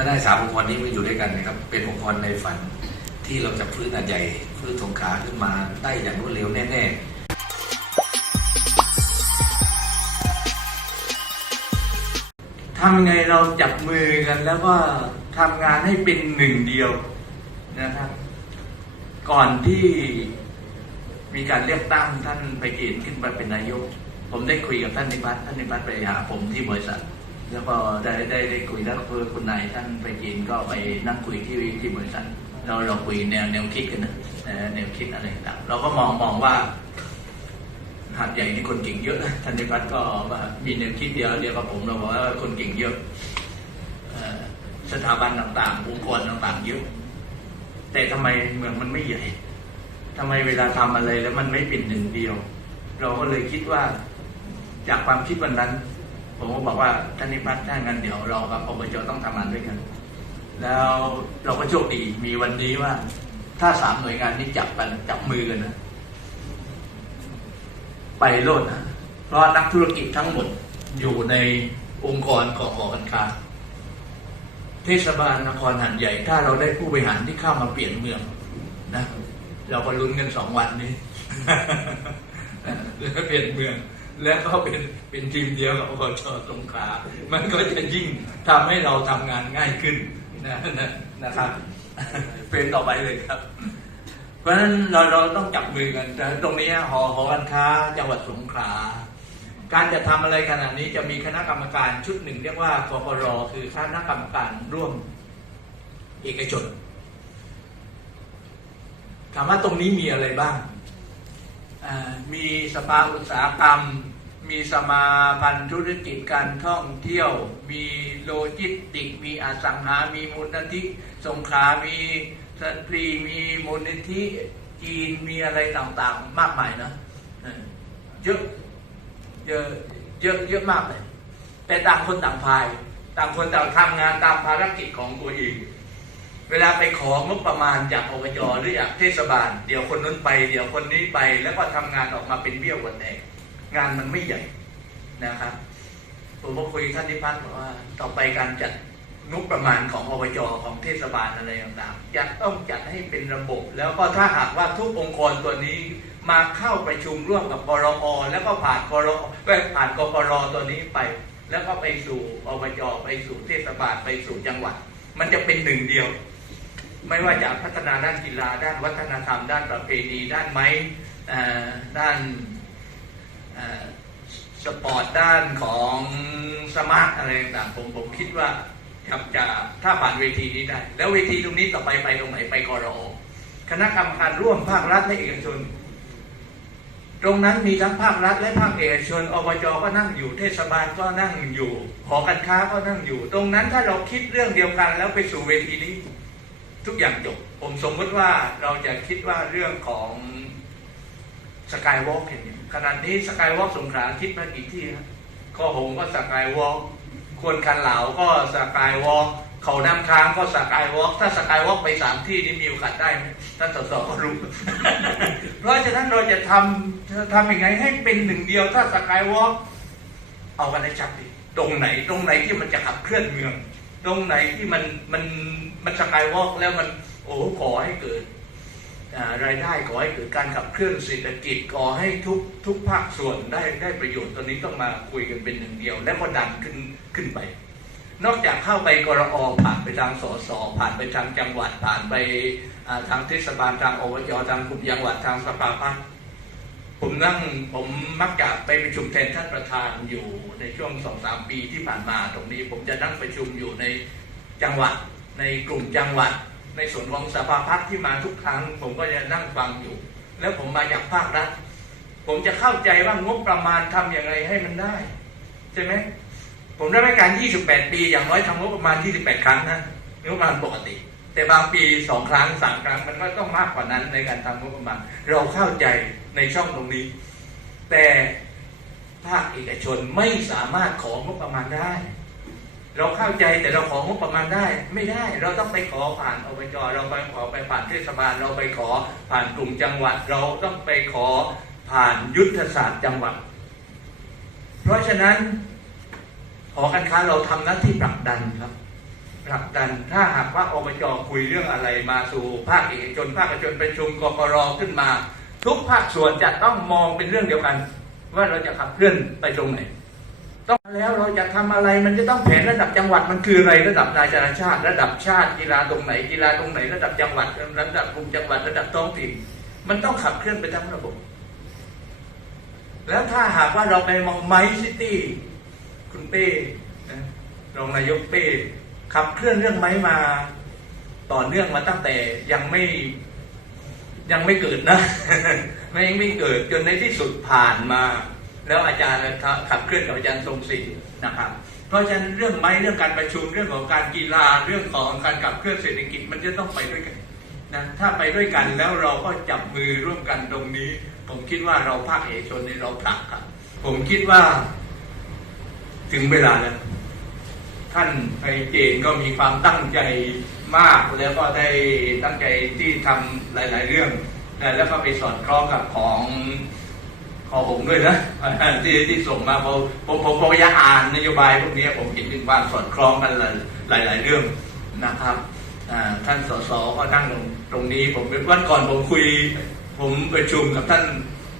ถ้าได้สามองค์กรนี้มาอยู่ด้วยกันนะครับ เป็นองค์กรในฝันที่เราจะฟื้นอาใหญ่ฟื้นสงขาขึ้นมาได้อย่างรวดเร็วแน่ๆทำไงเราจับมือกันแล้วก็ทำงานให้เป็นหนึ่งเดียวนะครับ ก่อนที่มีการเลือกตั้งท่านไปเกณฑ์ขึ้นมาเป็นนายก ผมได้คุยกับท่านนิพัฒน์ท่านนิพัฒน์ไปหาผมที่บริษัท แล้วก็ได้ได้ได้คุยแล้วก็คุณนายท่านไปกณฑ์ก็ไปนั่งคุยที่ที่บริษัทเราเราคุยแนวแนวคิดกันนะแนวคิดอะไรต่างเราก็มองมองว่าหาดใหญ่นี่คนเก่งเยอะนะท่านนิพัฒน์ก็มีแนวคิดเดียวเดียวกับผมเราบอกว่าคนเก่งเยอะสถาบันต่างๆองค์กรต่างๆเยอะแต่ทำไมเมืองมันไม่ใหญ่ทำไมเวลาทำอะไรแล้วมันไม่เป็นหนึ่งเดียว เราก็เลยคิดว่า จากความคิดวันนั้น ผมก็บอกว่าท่านนิพัฒน์ถ้างั้นเดี๋ยวเรากับอบจต้องทำงานด้วยกัน แล้วเราก็โชคดีมีวันนี้ว่า ถ้าสามหน่วยงานนี้จับกันจับมือกันนะไปโลดนะเพราะนักธุรกิจทั้งหมดอยู่ในองค์กรของหอการค้าเทศบาลนครหันใหญ่ ถ้าเราได้ผู้บริหารที่เข้ามาเปลี่ยนเมืองนะเราก็ลุ้นกันสองวันนี้เปลี่ยนเมือง แล้วก็เป็นเป็นทีมเดียวกับอบจสงขลามันก็จะยิ่งทำให้เราทำงานง่ายขึ้นนะนะนะครับ เป็นต่อไปเลยครับ เพราะฉะนั้นเราเราต้องจับมือกันแต่ตรงนี้หอหอการค้าจังหวัดสงขลาการจะทำอะไรขนาดนี้จะมีคณะกรรมการชุดหนึ่งเรียกว่ากปรคือคณะกรรมการร่วมเอกชนถามว่าตรงนี้มีอะไรบ้าง มีสภาอุตสาหกรรม มีสมาพันธุรกิจการท่องเที่ยว มีโลจิสติก มีอสังหา มีมูลนิธิสงขา มีสตรี มีมูลนิธิจีน มีอะไรต่างๆ มากมายนะเยอะเยอะเยอะเยอะมากเลย แต่ต่างคนต่างพาย ต่างคนต่างทำงานตามภารกิจของตัวเอง เวลาไปของบประมาณจากอบจหรือจากเทศบาล เดี๋ยวคนนู้นไป เดี๋ยวคนนี้ไป แล้วก็ทำงานออกมาเป็นเบี้ยวกันแตก งานมันไม่ใหญ่นะครับผมก็คุยท่านนิพัฒน์บอกว่า ต่อไปการจัดงบประมาณของอบจของเทศบาลอะไรต่างๆจะต้องจัดให้เป็นระบบ แล้วก็ถ้าหากว่าทุกองค์กรตัวนี้มาเข้าประชุมร่วมกับกรอแล้วก็ผ่านกรอไปผ่านกกรตัวนี้ไป แล้วก็ไปสู่อบจไปสู่เทศบาลไปสู่จังหวัด มันจะเป็นหนึ่งเดียว ไม่ว่าจะพัฒนาด้านกีฬาด้านวัฒนธรรม ด้านประเพณีด้านไม้อ่อด้าน สปอร์ตด้านของสมาร์ทอะไรต่างๆผมผมคิดว่าครับจะถ้าผ่านเวทีนี้ได้ แล้วเวทีตรงนี้ต่อไปไปตรงไหนไปกรอคณะกรรมการร่วมภาครัฐและเอกชน ตรงนั้นมีทั้งภาครัฐและภาคเอกชนอบจก็นั่งอยู่เทศบาลก็นั่งอยู่หอการค้าก็นั่งอยู่ ตรงนั้นถ้าเราคิดเรื่องเดียวกันแล้วไปสู่เวทีนี้ ทุกอย่างจบผมสมมติว่าเราจะคิดว่าเรื่องของ สกายวอล์กเนี่ยขนาดนี้สกายวอล์กสงขลาคิดมากี่ที่นะข้อหงก็สกายวอล์กควรคันเหลาก็สกายวอล์กเขาน้ำค้างก็สกายวอล์กถ้าสกายวอล์กไปสามที่นี่มีโอกาสได้ไหมท่านสสก็รู้ เพราะฉะนั้นเราจะทำทำยังไงให้เป็นหนึ่งเดียว ถ้าสกายวอล์กเอากันให้ชัดดิตรงไหน ตรงไหนที่มันจะขับเคลื่อนเมือง ตรงไหนที่มันมันมันสกายวอล์กแล้วมันโอ้ขอให้เกิด รายได้ขอให้เกิดการขับเคลื่อนเศรษฐกิจขอให้ทุกทุกภาคส่วนได้ได้ประโยชน์ตอนนี้ต้องมาคุยกันเป็นหนึ่งเดียว และก็ดันขึ้นขึ้นไป นอกจากเข้าไปกรอผ่านไปทางสสผ่านไปทางจังหวัดผ่านไปทางเทศบาลทางอบจทางกลุ่มจังหวัดทางสภาพัฒน์ผมนั่งผมมักจะไปประชุมแทนท่านประธานอยู่ในช่วงสองสามปีที่ผ่านมาตรงนี้ ผมจะนั่งประชุมอยู่ในจังหวัดในกลุ่มจังหวัด ในส่วนของสภาพัฒน์ที่มาทุกครั้ง ผมก็จะนั่งฟังอยู่ แล้วผมมาจากภาครัฐ ผมจะเข้าใจว่างบประมาณทำอย่างไรให้มันได้ ใช่ไหมผมได้ราชการ 28 ปีอย่างน้อยทำงบประมาณ 28 ครั้งนะงบประมาณปกติ แต่บางปี2ครั้ง3ครั้งมันก็ต้องมากกว่านั้นในการทำงบประมาณ เราเข้าใจในช่องตรงนี้ แต่ภาคเอกชนไม่สามารถของบประมาณได้ เราเข้าใจแต่เราของงบประมาณได้ไม่ได้ เราต้องไปขอผ่านอบจเราไปขอไปผ่านเทศบาล เราไปขอผ่านกลุ่มจังหวัด เราต้องไปขอผ่านยุทธศาสตร์จังหวัด เพราะฉะนั้นหอการค้าเราทำหน้าที่ผลักดันครับผลักดันถ้าหากว่าอบจคุยเรื่องอะไรมาสู่ภาคเอกชน ภาคเอกชนประชุมกกรขึ้นมา ทุกภาคส่วนจะต้องมองเป็นเรื่องเดียวกัน ว่าเราจะขับเคลื่อนไปตรงไหน ต้องแล้วเราจะทำอะไรมันจะต้องแผนระดับจังหวัดมันคืออะไรระดับนานาชาติ ระดับชาติกีฬาตรงไหนกีฬาตรงไหน ระดับจังหวัดระดับกลุ่มจังหวัดระดับท้องถิ่นมันต้องขับเคลื่อนไปทั้งระบบ แล้วถ้าหากว่าเราไปมองไมซิตี้คุณเป้นะรองนายกเป้ขับเคลื่อนเรื่องไม้มาต่อเนื่องมาตั้งแต่ยังไม่ยังไม่เกิดนะไม่ยังไม่เกิดจนในที่สุดผ่านมา แล้วอาจารย์ขับเคลื่อนกับอาจารย์ทรงศรีนะครับ เพราะฉะนั้นเรื่องไม้เรื่องการประชุมเรื่องของการกีฬาเรื่องของการขับเคลื่อนเศรษฐกิจมันจะต้องไปด้วยกันนะถ้าไปด้วยกันแล้วเราก็จับมือร่วมกันตรงนี้ ผมคิดว่าเราภาคเอกชนในเราผลักครับ ผมคิดว่า ถึงเวลาแล้วท่านไพเจนก็มีความตั้งใจมากแล้วก็ได้ตั้งใจที่ทำหลาย ๆ เรื่อง แล้วก็ไปสอดคล้องกับของ ขอผมด้วยนะที่ที่ส่งมาผมผมผมพยายามอ่านนโยบายพวกนี้ผมเห็นถึงความสอดคล้องกันหลายหลายเรื่องนะครับท่านสสก็นั่งตรงตรงนี้ ผมวันก่อนผมคุย ผมประชุมกับท่าน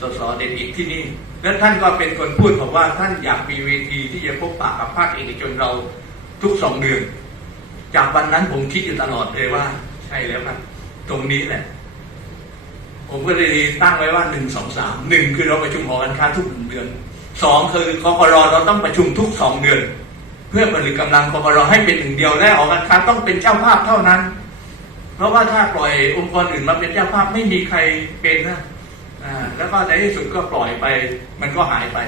สสเด่นอีกที่นี่ แล้วท่านก็เป็นคนพูดบอกว่าท่านอยากมีเวทีที่จะพบปะกับภาคเอกชนเราทุกสองเดือน จากวันนั้นผมคิดอยู่ตลอดเลยว่า ใช่แล้วครับ ตรงนี้แหละ ผมก็เลยตั้งไว้ว่าหนึ่งสองสามหนึ่งคือเราประชุมหอการค้าทุกหนึ่งเดือนสองคือกกรเราต้องประชุมทุกสองเดือน เพื่อผลึกกำลังกกรให้เป็นหนึ่งเดียวและหอการค้าต้องเป็นเจ้าภาพเท่านั้น เพราะว่าถ้าปล่อยองค์กรอื่นมาเป็นเจ้าภาพไม่มีใครเป็นนะอ่าแล้วก็ในที่สุดก็ปล่อยไปมันก็หายไป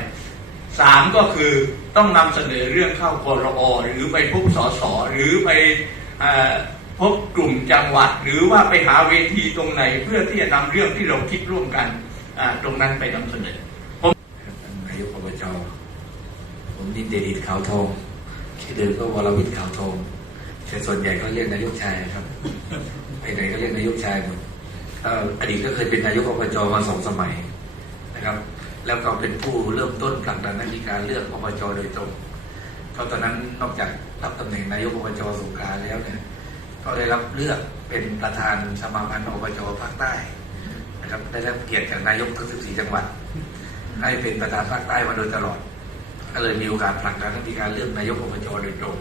สามก็คือต้องนำเสนอเรื่องเข้ากรอหรือไปพบสสหรือไปอ่า พบกลุ่มจังหวัด หรือว่าไปหาเวทีตรงไหน เพื่อที่จะนำเรื่องที่เราคิดร่วมกันตรงนั้นไปนำเสนอผมนายกอบจผมนินเดดิตขาวทองชื่อเดิมก็วรวิทย์ขาวทองแต่ส่วนใหญ่ก็เรียกนายกชายครับไปไหนก็เรียกนายกชายหมดอดีตก็เคยเป็นนายกอบจมาสองสมัยนะครับ แล้วก็เป็นผู้เริ่มต้นผลักดันในการเลือกอบจโดยตรงเพราะตอนนั้นนอกจากรับตำแหน่งนายกอบจสงขลาแล้วเนี่ย ก็ได้รับเลือกเป็นประธานสมาพันธ์อบจภาคใต้นะครับได้รับเกียรติจากนายกทั้ง 14 จังหวัด ให้เป็นประธานภาคใต้มาโดยตลอด ก็เลยมีโอกาสผลักดันในการเลือกนายกอบจโดยตรง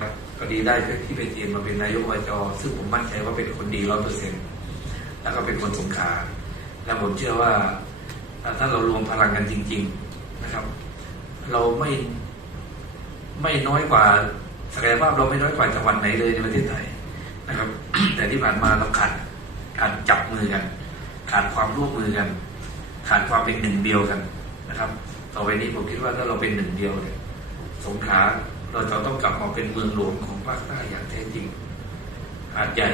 ครับก็ดีได้ที่ไปเจียนมาเป็นนายกอบจซึ่งผมมั่นใจว่าเป็นคนดีร้อยเปอร์เซ็นต์แล้วก็เป็นคนสงขาและผมเชื่อว่าถ้าเรารวมพลังกันจริง ๆนะครับ เราไม่ไม่น้อยกว่าศักยภาพเราไม่น้อยกว่าจังหวัดไหนเลยในประเทศไทย นะครับ แต่ที่ผ่านมาเราขาดการจับมือกัน ขาดความร่วมมือกัน ขาดความเป็นหนึ่งเดียวกันนะครับ ต่อไปนี้ผมคิดว่าถ้าเราเป็นหนึ่งเดียวเนี่ยสงขลาเราจะต้องกลับมาเป็นเมืองหลวงของภาคใต้อย่างแท้จริงหาดใหญ่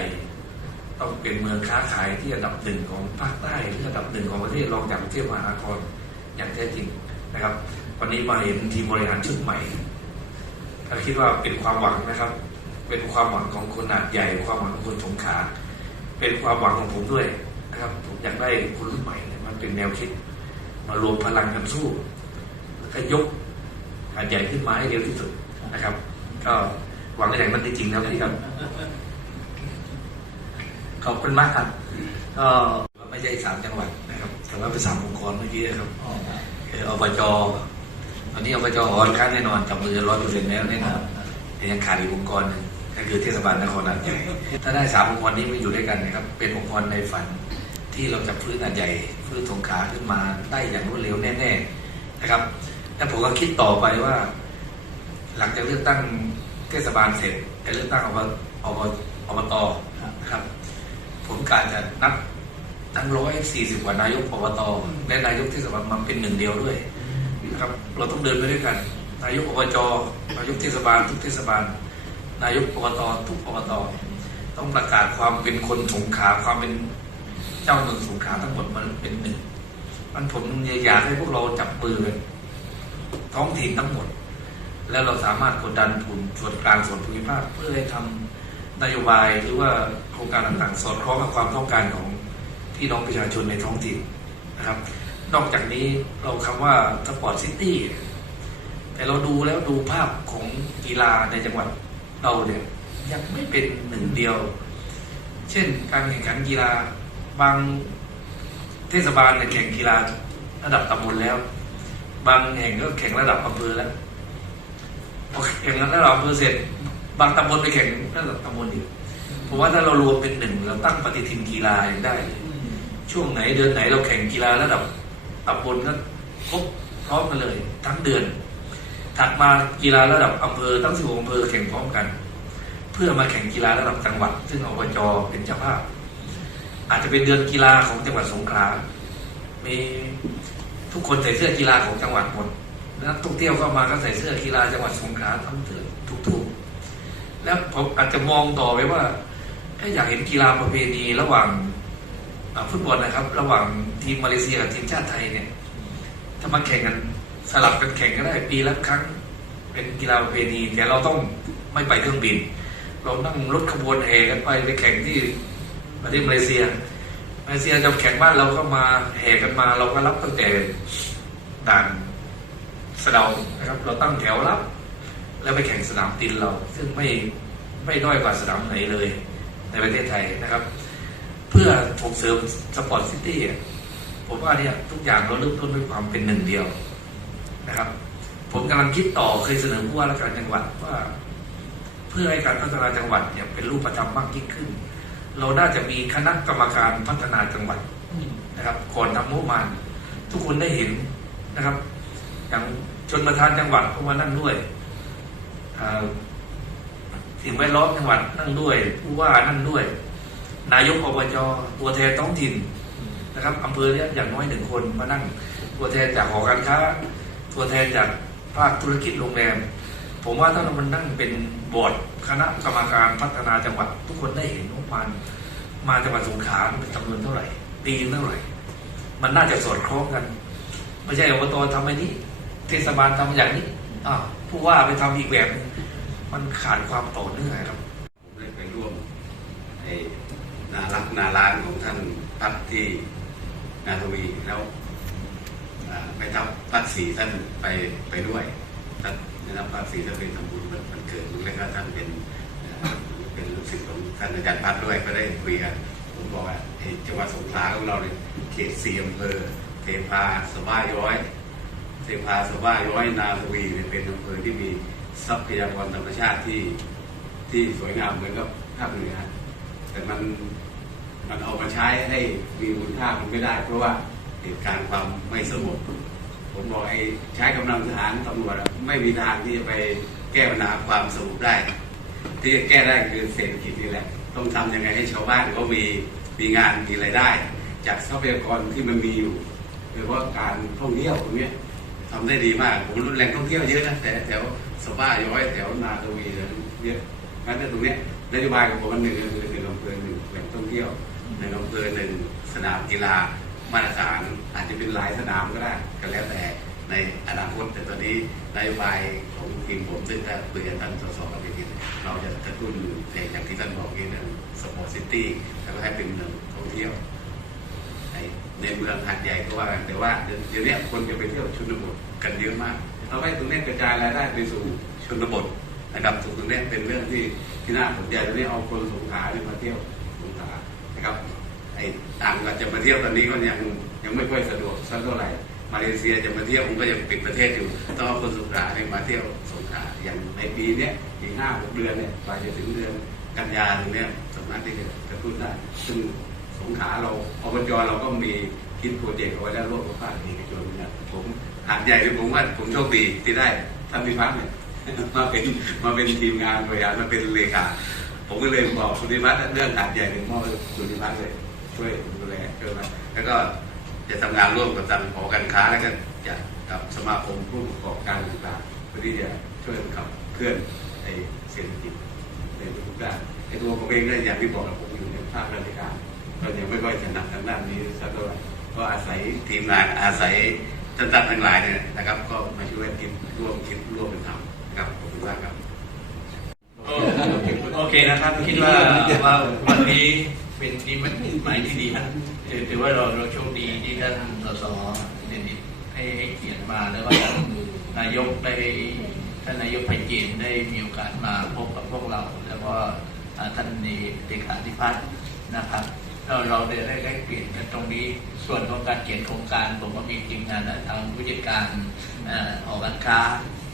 ต้องเป็นเมืองค้าขายที่อันดับหนึ่งของภาคใต้หรืออันดับหนึ่งของประเทศรองจากกรุงเทพมหานครอย่างแท้จริงนะครับ วันนี้มาเห็นทีมบริหารชุดใหม่ก็คิดว่าเป็นความหวังนะครับ เป็นความหวังของคนหาใหญ่ ความหวังของคนสงขา เป็นความหวังของผมด้วยนะครับ ผมอยากได้คนรุ่นใหม่เนี่ยมันเป็นแนวคิด มารวมพลังกันสู้แล้วก็ยกหาดใหญ่ขึ้นมาให้เร็วที่สุดนะครับ ก็หวังอย่างนั้นจริงๆนะครับพี่ครับ ขอบคุณมากครับ ก็ไม่ใช่สามจังหวัดนะครับ แต่ว่าเป็นสามองค์กรเมื่อกี้นะครับคืออบจตอนนี้อบจหอนค้าแน่นอนจับมือร้อยเปอร์เซ็นต์แล้วแน่นอนยังขาดอีกองค์กรหนึ่ง คือเทศบาลนครหาดใหญ่ถ้าได้สามองค์กรนี้มาอยู่ด้วยกันนะครับเป็นองค์กรในฝันที่เราจะฟื้นหาดใหญ่ฟื้นสงขาขึ้นมาได้อย่างรวดเร็วแน่ๆนะครับแล้วผมก็คิดต่อไปว่า หลังจากเลือกตั้งเทศบาลเสร็จจะเลือกตั้งอบอบอบตนะครับ ผมการจะนับทั้งร้อยสี่สิบกว่านายกอบตและนายกเทศบาลมาเป็นหนึ่งเดียวด้วยนะครับ เราต้องเดินไปด้วยกัน นายกอบจนายกเทศบาลทุกเทศบาล นายกอบตทุกอบตต้องประกาศความเป็นคนสงขาความเป็นเจ้าเมืองสงขาทั้งหมดมันเป็นหนึ่งมันผมอยากให้พวกเราจับมืนท้องถิ่นทั้งหมด แล้วเราสามารถกดดันทุนส่วนกลางส่วนภูมิภาคเพื่อให้ทำนโยบายหรือว่าโครงการต่างๆ สอดคล้องกับความต้องการของพี่น้องประชาชนในท้องถิ่นนะครับ นอกจากนี้เราคำว่าสปอร์ตซิตี้แต่เราดูแล้วดูภาพของกีฬาในจังหวัด เราเนี่ยยังไม่เป็นหนึ่งเดียว เช่นการแข่งขันกีฬาบางเทศบาลเนี่ยแข่งกีฬาระดับตำบลแล้ว บางแห่งก็แข่งระดับอำเภอแล้วพอแข่งระดับอำเภอเสร็จ บางตำบลไปแข่งระดับตำบลอีกผมว่าถ้าเรารวมเป็นหนึ่งเราตั้งปฏิทินกีฬาได้ ช่วงไหนเดือนไหนเราแข่งกีฬาระดับตำบลก็ครบพร้อมกันเลย ทั้งเดือน ถัดมากีฬาระดับอำเภอทั้งสิบอำเภอแข่งพร้อมกัน เพื่อมาแข่งกีฬาระดับจังหวัด ซึ่งอบจเป็นเจ้าภาพ อาจจะเป็นเดือนกีฬาของจังหวัดสงขลา มีทุกคนใส่เสื้อกีฬาของจังหวัดหมดนักท่องเที่ยวเข้ามาก็ใส่เสื้อกีฬาจังหวัดสงขลาทั้งเถื่อนทุกๆ แล้วผมอาจจะมองต่อไปว่าถ้าอยากเห็นกีฬาประเพณีระหว่างฟุตบอลนะครับ ระหว่างทีมมาเลเซียกับทีมชาติไทยเนี่ยถ้ามาแข่งกัน สลับกันแข่งก็ได้ปีละครั้ง เป็นกีฬาประเพณีแต่เราต้องไม่ไปเครื่องบิน เรานั่งรถขบวนแห่กันไปไปแข่งที่ประเทศมาเลเซียมาเลเซียจะแข่งบ้านเราก็มาแห่กันมาเราก็รับตั้งแต่ด่านสะเดานะครับ เราตั้งแถวรับ แล้วไปแข่งสนามตินเรา ซึ่งไม่ไม่ด้อยกว่าสนามไหนเลย ในประเทศไทยนะครับ เพื่อส่งเสริมสปอร์ตซิตี้ผมว่าเนี่ยทุกอย่างเราเริ่มต้นด้วยความเป็นหนึ่งเดียว นะครับ ผมกำลังคิดต่อเคยเสนอผู้ว่าราชการจังหวัดว่า เพื่อให้การพัฒนาจังหวัดเนี่ยเป็นรูปธรรมมากยิ่งขึ้น เราน่าจะมีคณะกรรมการพัฒนาจังหวัดนะครับก่อนทำงบประมาณทุกคนได้เห็นนะครับอย่างชนประธานจังหวัดก็มานั่งด้วยสิ่งแวดล้อมจังหวัดนั่งด้วยผู้ว่านั่งด้วย นายกอบจตัวแทนท้องถิ่นนะครับอำเภอเนี่ยอย่างน้อยหนึ่งคนมานั่งตัวแทนจากหอการค้า ตัวแทนจากภาคธุรกิจโรงแรม ผมว่าถ้าเรามันนั่งเป็นบอร์ดคณะกรรมการพัฒนาจังหวัด ทุกคนได้เห็นงบประมาณมาจังหวัดสงขลาเป็นจำนวนเท่าไหร่ปีนเท่าไหร่ มันน่าจะสอดคล้องกัน ไม่ใช่อบตทำไปนี้เทศบาลทำอย่างนี้อ่าผู้ว่าไปทำอีกแบบมันขาดความต่อเนื่องครับผมได้ไปร่วมไอ้นารักนารานของท่านพัดที่นาทวีแล้ว ไปทับพัดสีท่านไปไปด้วยท่านนะครับพัดสีท่านเป็นทำบุญวันเกิดแล้วก็ท่านเป็นเป็นลูกศิษย์ของท่านอาจารย์พัดด้วยก็ได้คุยกันผมบอกว่าจังหวัดสงขลาของเราเนี่ยเขตสี่อำเภอเทพาสบ้าย้อยเทพาสบ้าย้อยนาทวีเนี่ยเป็นอำเภอที่มีทรัพยากรธรรมชาติที่ที่สวยงามเหมือนกับภาคเหนือแต่มันมันเอามาใช้ให้มีมูลค่ามันไม่ได้ เพราะว่าเหตุการณ์ความไม่สงบ ผมบอกไอ้ใช้กำลังทหารตำรวจไม่มีทางที่จะไปแก้ปัญหาความสงบได้ ที่จะแก้ได้คือเศรษฐกิจนี่แหละ ต้องทำยังไงให้ชาวบ้านเขามีมีงานมีรายได้ จากทรัพยากรที่มันมีอยู่โดยเฉพาะการท่องเที่ยวตรงนี้ทำได้ดีมากผมรู้แหล่งท่องเที่ยวเยอะนะแต่แถวสบ้าย้อยแถวนาทวีเยอะงั้นตรงนี้นโยบายของผมอันหนึ่งคือหนึ่งอำเภอหนึ่งแหล่งท่องเที่ยวหนึ่งอำเภอหนึ่งสนามกีฬา มาตรฐานอาจจะเป็นหลายสนามก็ได้ก็แล้วแต่ในอนาคตแต่ตอนนี้นโยบายของทีมผมซึ่งถ้าคุยกับท่านสสกับทีมเราจะกระตุ้นในอย่างที่ท่านบอกนี่เรื่องสปอร์ตซิตี้แล้วก็ให้เป็นเมืองท่องเที่ยวในในเมืองหาดใหญ่ก็ว่ากันแต่ว่าเดี๋ยวนี้คนจะไปเที่ยวชนบทกันเยอะมากเราให้ตรงนี้กระจายรายได้ไปสู่ชนบทนะครับตรงนี้เป็นเรื่องที่ที่น่าสนใจตรงนี้เอาคนสงขลาเนี่ยมาเที่ยวสงขลานะครับ ต่างกันจะมาเที่ยวตอนนี้ก็ยังยังไม่ค่อยสะดวกสักเท่าไหร่มาเลเซียจะมาเที่ยวผมก็ยังปิดประเทศอยู่ต้องเอาคนสงขลาเนี่ยมาเที่ยวสงขลาอย่างในปีเนี้ยปีห้าหกเดือนเนี่ยไปจะถึงเดือนกันยาถึงเนี้ยสามารถที่จะกระตุ้นได้ซึ่งสงขลาเราอบจเราก็มีคิดโปรเจกต์เอาไว้แล้วร่วมกับภาคเอกชนเนี่ยผมหาดใหญ่ผมว่าผมโชคดีที่ได้ท่านพิพัฒน์เนี่ยมาเป็นมาเป็นทีมงานบริหารมาเป็นเลขาผมก็เลยบอกคุณพิพัฒน์เรื่องหาดใหญ่เนี่ยมอบให้คุณพิพัฒน์เลย ช่วยดูแลช่วยมาแล้วก็จะทำงานร่วมกับทางหอการค้าแล้วก็จะกับสมาคมผู้ประกอบการต่างๆเพื่อที่จะช่วยขับเคลื่อนในเศรษฐกิจในทุกด้านไอ้ตัวผมเองเนี่ยอย่างที่บอกนะผมอยู่ในภาคราชการก็ยังไม่ค่อยถนัดทางด้านนี้สักเท่าไหร่ก็อาศัยทีมงานอาศัยท่านทั้งหลายเนี่ยนะครับ ก็มาช่วยคิดร่วมคิดร่วมกันทำนะครับขอบคุณมากครับ โอเคนะครับ คิดว่าว่าวันนี้ เป็นนิมิตหมายที่ดีนะถือถือว่าเราเราโชคดีที่ท่านสสเดนิตให้ให้เกียรติมาแล้วก็ท่านายกได้ท่านนายกไพจีนได้มีโอกาสมาพบกับพวกเรา แล้วก็ท่านนีเลขาธิพัฒน์นะครับเราเราได้ได้เปลี่ยนกันตรงนี้ส่วนของการเขียนโครงการผมก็มีทีมงานทางผู้จัดการออกการค้า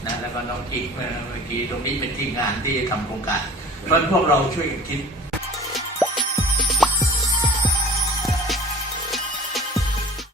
นะแล้วก็น้องกิ๊กเมื่อกี้ตรงนี้เป็นทีมงานที่ทำโครงการเพราะพวกเราช่วยกันคิด